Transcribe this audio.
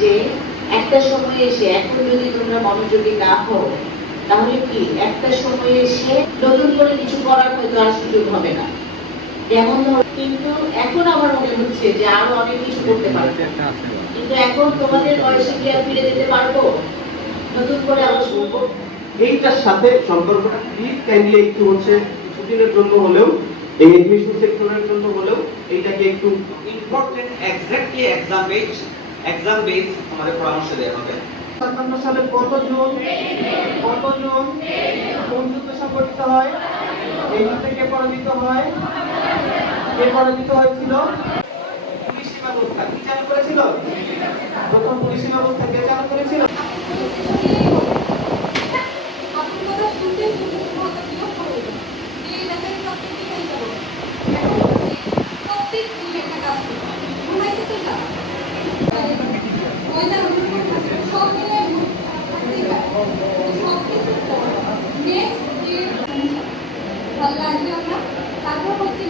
যে একটা সময় এসে এখন যদি তোমরা মনোযোগী না হও তাহলে কি একটা সময় এসে নতুন করে কিছু করার হয়তো আর সুযোগ হবে না। যেমন কিন্তু এখন আমার মনে হচ্ছে যে আরো অনেক কিছু করতে পারবে, কিন্তু এখন তোমাদের বয়সে কি আর ফিরে যেতে পারবো? নতুন করে আবার শুনবো এইটার সাথে সম্পর্কটা প্লিজ কাইন্ডলি একটু হচ্ছে কিছুদিনের জন্য হলেও এই এডমিশন সেক্টরের জন্য হলেও এইটাকে একটু ইম্পর্টেন্ট এক্স্যাক্টলি এক্সাম বেস আমাদের পরামর্শ দেওয়া হবে। 57 সালে কত জুন কোন যুদ্ধ সংঘটিত হয়? এই যুদ্ধে কে পরাজিত হয়? কে পরাজিত হয়েছিল? পুলিশি ব্যবস্থা কি চালু করেছিল? প্রথম পুলিশি ব্যবস্থা কে চালু করেছিল? তারপর হচ্ছে